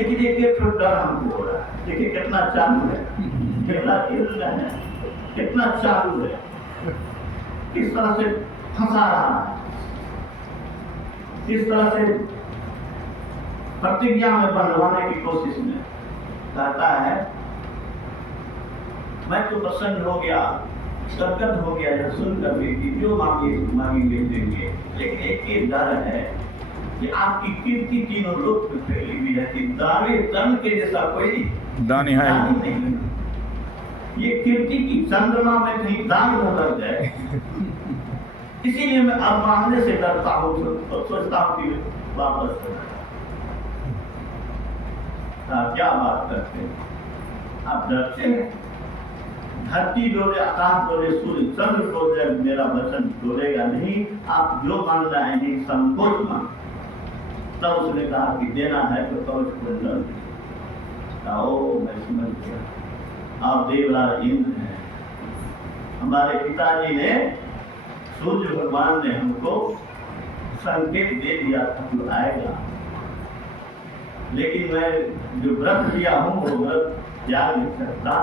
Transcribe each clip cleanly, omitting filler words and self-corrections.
लेकिन एक डर हमको हो रहा है। देखिए कितना चालू है, कितना इल्म है, कितना चालू है, किस तरह से फंसा रहा है, किस तरह से प्रतिज्ञा में बंधवाने की कोशिश में कहता है मैं तो प्रसन्न हो गया, गदगद हो गया जब सुनकर भी जो मांगेंगे देंगे। लेकिन एक डर है कि आपकी कीर्ति तीनों लोक में फैली हुई है कि दावे तन के जैसा कोई दानी है नहीं। ये कीर्ति की चंद्रमा में कहीं दाग न लग जाए, इसीलिए मैं अब मांगने से डरता हूँ और सोचता हूँ कि वापस क्या बात करते हैं आप, डरते हैं। धरती डोले, आकाश डोले, सूर्य चंद्र डोले, मेरा वचन डोलेगा नहीं। आप जो मांग रहे हैं संकोच मांग। तब उसने कहा कि देना है तो कवच कुंडल। मैं समझ गया आप देवराज इंद्र हैं। हमारे पिताजी ने, सूर्य भगवान ने हमको संकेत दे दिया था कि आएगा, लेकिन मैं जो व्रत लिया हूँ वो व्रत त्याग नहीं सकता।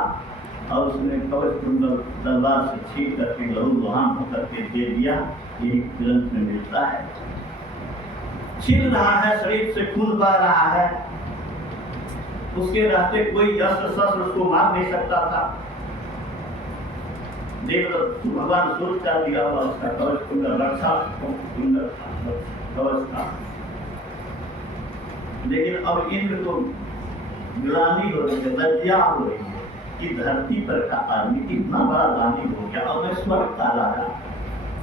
और उसने कवच कुंडल तलवार से छीन करके लहू लुहान होकर के दे दिया। यही ग्रंथ में मिलता है। छिल रहा है, शरीर से खून बह रहा है, उसके रहते कोई अस्त्र शस्त्र उसको मार नहीं सकता था। देव भगवान सूर्य का दिया हुआ उसका कवच कुंडल रक्षा कुंडल कवच था। लेकिन अब इंद्र को ग्लानि हो रही है, लज्जा हो रही है कि धरती पर का आदमी इतना बड़ा दानी हो गया और मैं स्वर्ग का राजा,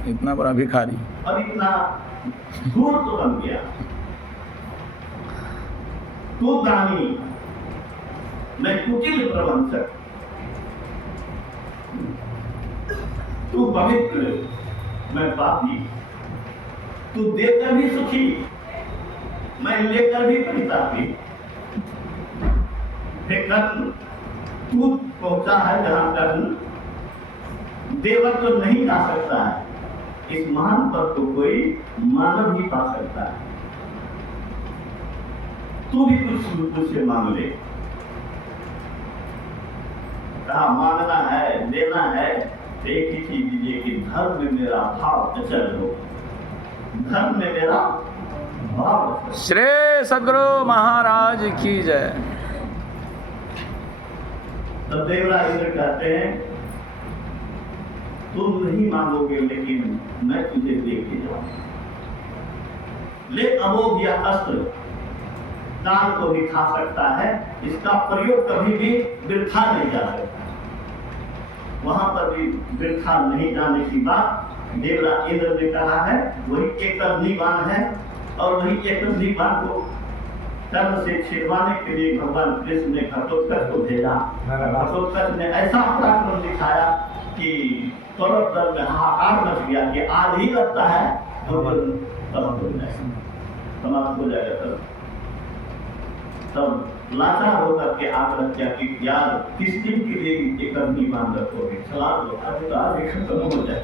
इतना बड़ा भिखारी और इतना धूर्त तो बन गया। तू दानी, मैं कुटिल प्रबंधक, तू पवित्र, मैं पापी। तू देकर भी सुखी, मैं लेकर भी परितापी। तू पहुंचा है जहां तक देवत्व तो नहीं जा सकता है। इस महान पद को कोई मानव ही पा सकता है। तू भी कुछ मुझसे मांग ले। कहा मांगना है, देना है, एक ही चीज दीजिए कि धर्म में मेरा भाव अचल हो, धर्म में मेरा भाव। श्री सद्गुरु महाराज की जय। तब देवराज इंद्र कहते हैं तुम नहीं मांगोगे, लेकिन मैं तुझे दे के जाऊंगा। ले अमोघ यह अस्त्र कान को भी खा सकता है, इसका प्रयोग कभी भी वृथा नहीं जा सकता। वहां पर भी वृथा नहीं जाने की बात देवराज इंद्र ने कहा है। वही एक बाण है और वही एक बाण को कर्म से छिड़वाने के लिए भगवान कृष्ण ने घटोत्कच को भेजा। घटोत्कच ने ऐसा पराक्रम दिखाया कि तरफ दल में हाहाकार मच गया कि आज ही लगता है समाप्त हो जाएगा। तब लाचार होकर के आत्महत्या की, यार किस दिन के लिए एक अग्नि बांध रखोगे, चला दो खत्म हो जाए।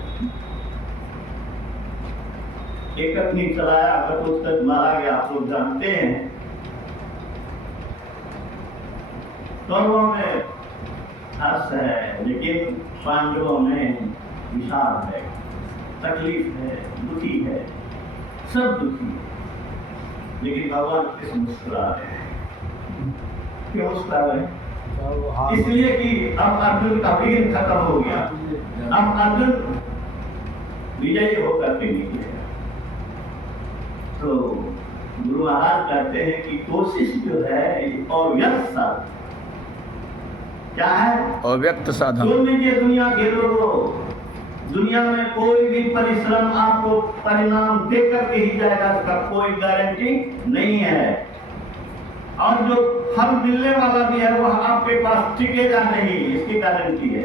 एक अग्नि चलाया, घटोत्कच मारा गया। आप लोग जानते हैं कौरवों में हर्ष है, लेकिन पांडवों में विषाद है, तकलीफ है, दुखी है, सब दुखी है। लेकिन भगवान कृष्ण मुस्कुरा रहे हैं। क्यों मुस्कुरा रहे हैं? इसलिए कि अब अर्जुन का वीर खत्म हो गया, अब अर्जुन विजयी होकर के निकलेगा। तो गुरु महाराज कहते हैं कि कोशिश जो है और व्यर्थ साधन क्या है? अव्यक्त साधन। सुन लीजिए दुनिया के लोगों, दुनिया में कोई भी परिश्रम आपको परिणाम देकर के ही जाएगा, इसका कोई गारंटी नहीं है। और जो फल मिलने वाला भी है वह आपके पास टिकेगा नहीं, इसकी गारंटी है।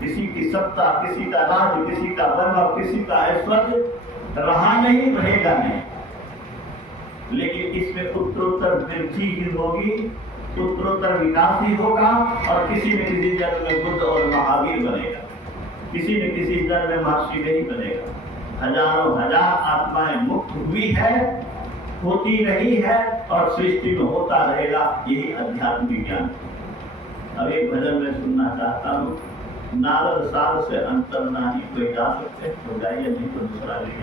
किसी की सत्ता, किसी का राज, किसी का वैभव, किसी का ऐश्वर्य रहा नहीं, रहेगा नहीं, लेकिन इसमें उत्तरोत्तर वृद्धि ही होगी, उत्तरोत्तर विकास ही होगा। और किसी न किसी जन्म में बुद्ध और महावीर बनेगा, किसी न किसी जन्म में महर्षि नहीं बनेगा। हजारों हजार आत्माएं मुक्त हुई है, होती रही है, और सृष्टि में होता रहेगा, यही अध्यात्म विज्ञान। अब एक भजन में सुनना चाहता हूँ, नारद साध से अंतर नहीं कोई जा सकते, तो जाइए, नहीं तो दूसरा ले